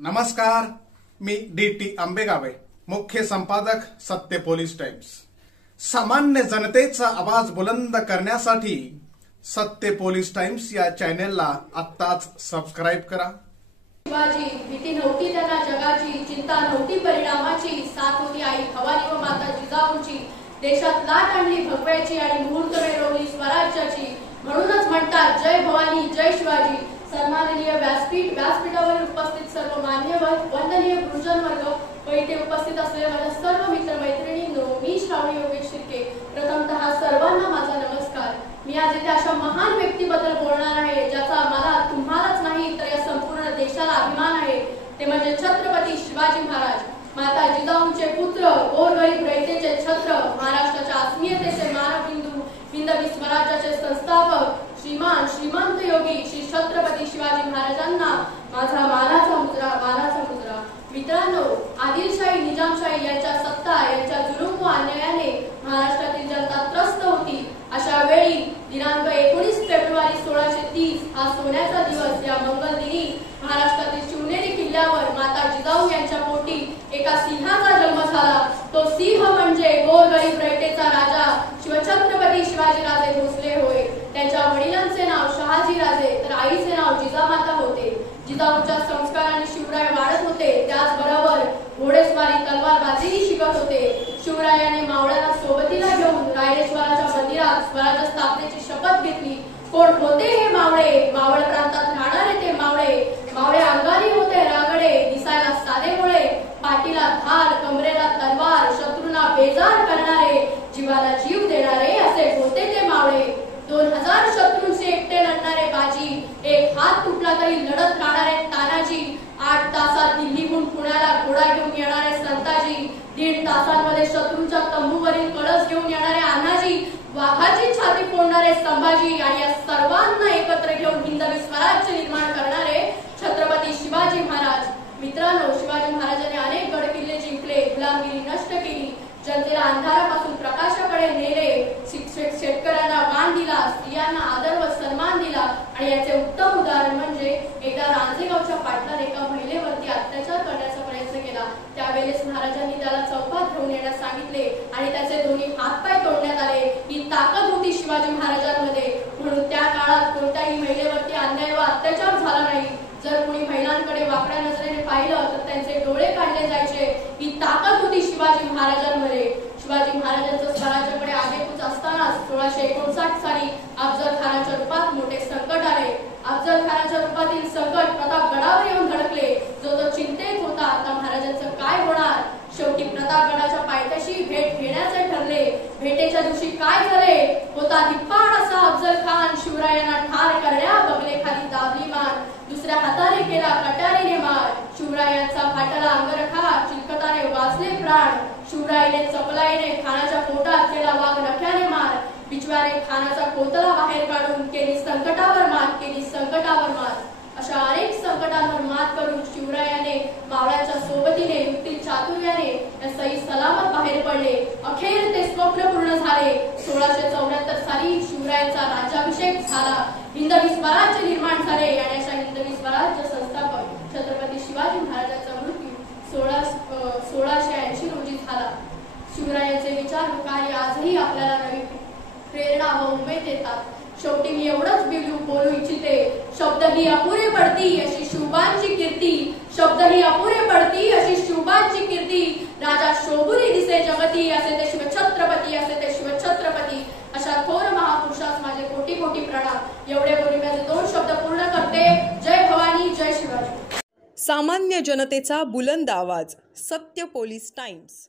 नमस्कार, मी डी.टी. आंबेगावे, मुख्य संपादक सत्य पोलीस टाइम्स। सामान्य जनतेचा आवाज बुलंद करण्यासाठी सत्य पोलीस टाइम्स या चॅनेलला आत्ताच सबस्क्राइब करा। शिवाजी भीती नव्हती त्यांना जगाची, चिंता नव्हती परिणामाची, साथ होती आई भवानी व माता जिजाऊंची। देशात लाट आणली भगव्याची आणि मुहूर्त मिळवली स्वराज्याची। म्हणूनच म्हणतात जय भवानी जय शिवाजी। सन्माननीय व्यासपीठावर उपस्थित सर्व मान्यवर, वंदनीय गुरुजन वर्ग व इथे उपस्थित असलेल्या माझ्या सर्व मित्र मैत्रिणींनो, मी श्रावणी योगेश शिर्के, प्रथमतः सर्वांना माझा नमस्कार। मी आज इथे अशा महान व्यक्तीबद्दल बोलणार आहे ज्याचा मला तुम्हालाच नाही तर या संपूर्ण देशाला अभिमान आहे। ते म्हणजे छत्रपती शिवाजी महाराज, माता जिजाऊंचे पुत्र, गोरगरीब रयतेचे छत्र, महाराष्ट्राच्या अस्मितेचे मानबिंदू, हिंदवी स्वराज्याचे संस्थापक, श्रीमंत योगी श्री छत्रपती शिवाजी महाराजांना माझा मानाचा मुजरा। मित्रांनो, आदिलशाही निजामशाही यांच्या सत्ता यांच्या जुलूम व अन्यायाने महाराष्ट्रातील जनता त्रस्त होती। अशा वेळी दिनांक 19 फेब्रुवारी 1630 हा सोन्याचा दिवस, या मंगल दिनी महाराष्ट्रातील शिवनेरी किल्ल्यावर माता जिजाऊ यांच्या पोटी एका सिंहाचा जन्म झाला। तो सिंह म्हणजे गोरगरीब रयतेचा राजा शिवछत्रपती शिवाजीराजे भोसले होय। त्यांच्या वडिलांचे नाव शहाजी राजे तर आईचे नाव जिजामाता होते। जिजाऊंच्या संस्काराने शिवराय वाढत होते, त्याचबरोबर घोडेस्वारी तलवारबाजीही शिकत होते। शिवरायाने मावळ्यांना सोबतीला घेऊन रायरेश्वराच्या मंदिरात स्वराज्य स्थापनेची शपथ घेतली। कोण होते हे मावळे? मावळ प्रांतात राहणारे ते मावळे अंगारी होते रागडे, दिसायला साधेमुळे, पाठीला धार, कमरेला तलवार, शत्रूंना बेजार करणारे, जीवाला जीव देणारे असे होते ते मावळे। 2000 शत्रूंचे एकटे लढणारे बाजी, एक हात तुटला तरी लढत राहणारे तानाजी, 8 तासात दिल्लीहून पुण्याला घोडा घेऊन येणारे संताजी, 1.5 तासांमध्ये शत्रूंच्या तंबूवरील कळस घेऊन येणारे अण्णाजी, वाघाची छाती फोडणारे संभाजी आणि या सर्वांना एकत्र घेऊन हिंदवी स्वराज्य निर्माण करणारे छत्रपती शिवाजी महाराज। मित्रांनो, शिवाजी महाराजांनी अनेक गडकिल्ले जिंकले, गुलामगिरी नष्ट केली, जनतेला अंधारापासून प्रकाशाकडे नेले, शेतकऱ्यांना मान दिला, स्त्रियांना आदर व सन्मान दिला आणि याचे उत्तम उदाहरण म्हणजे एकदा रांजेगावच्या पाटलाने एका महिलेवरती अत्याचार करण्याचा प्रयत्न केला। त्यावेळेस महाराजांनी त्याला चौकात घेऊन येण्यास सांगितले आणि त्याचे दोन्ही हातपाय तोडण्यात आले। ही ताकद होती शिवाजी महाराजांमध्ये, म्हणून त्या काळात कोणत्याही महिलेवरती अन्याय व अत्याचार झाला नाही। जर कोणी महिलांकडे वाकड्या नजरेने पाहिलं तर त्यांचे डोळे काढले जायचे। ही ताकद होती शिवाजी महाराजांमध्ये। शिवाजी महाराजांचं स्वराज्याकडे आगेकूच असताना 1659 साली अफजल खानाच्या रूपात मोठे संकट आले। अफजल खानाच्या रूपातील संकट प्रतापगडावर येऊन धडकले। जो तो चिंतेत होता, आता महाराजांचं काय होणार? शेवटी प्रतापगडाच्या पायथ्याशी भेट घेण्याचे ठरले। भेटेच्या दिवशी काय झाले? होता धिप्पाड असा अफजल खान शिवरायांना ठार करण्या बगलेखाली दाबली मान, दुसऱ्या हाताने केला कटारीने मार। शिवरायांचा फाटला अंगरखा, चिलखताने वाचले प्राण। शिवरायाने चपलाईने खानाच्या पोटात केला वाघ नख्याने मार। बिचव्याने खानाचा कोतला बाहेर काढून केली संकटावर मात। अशा अनेक संकटांवर मात करून शिवरायाने मावळ्यांच्या सोबतीने युक्ती चातुर्याने या सही सलामत बाहेर पडले। अखेर ते स्वप्न पूर्ण झाले। 1674 साली शिवरायांचा राज्याभिषेक झाला, हिंदवी स्वराज्य निर्माण झाले आणि अशा हिंदवी स्वराज्य संस्थापक छत्रपती शिवाजी महाराजांचा मृत्यू 1680 रोजी झाला। शिवरायांचे विचार व कार्य आजही आपल्याला नवी प्रेरणा व उमेद देतात। शेवटी मी एवढंच बोलू इच्छिते, शब्द ही अपुरे पडती अशी शिवबांची कीर्ती, शब्द ही अपुरे पडती अशी शिवबांची कीर्ती, राजा शोभुरी दिसे जगती असे ते शिवछत्रपती। अशा थोर महापुरुषास माझे कोटी कोटी प्रणाम। एवढे बोलून माझे 2 शब्द पूर्ण करते। जय भवानी जय शिवाजी। सामान्य जनतेचा बुलंद आवाज, सत्य पोलीस टाइम्स।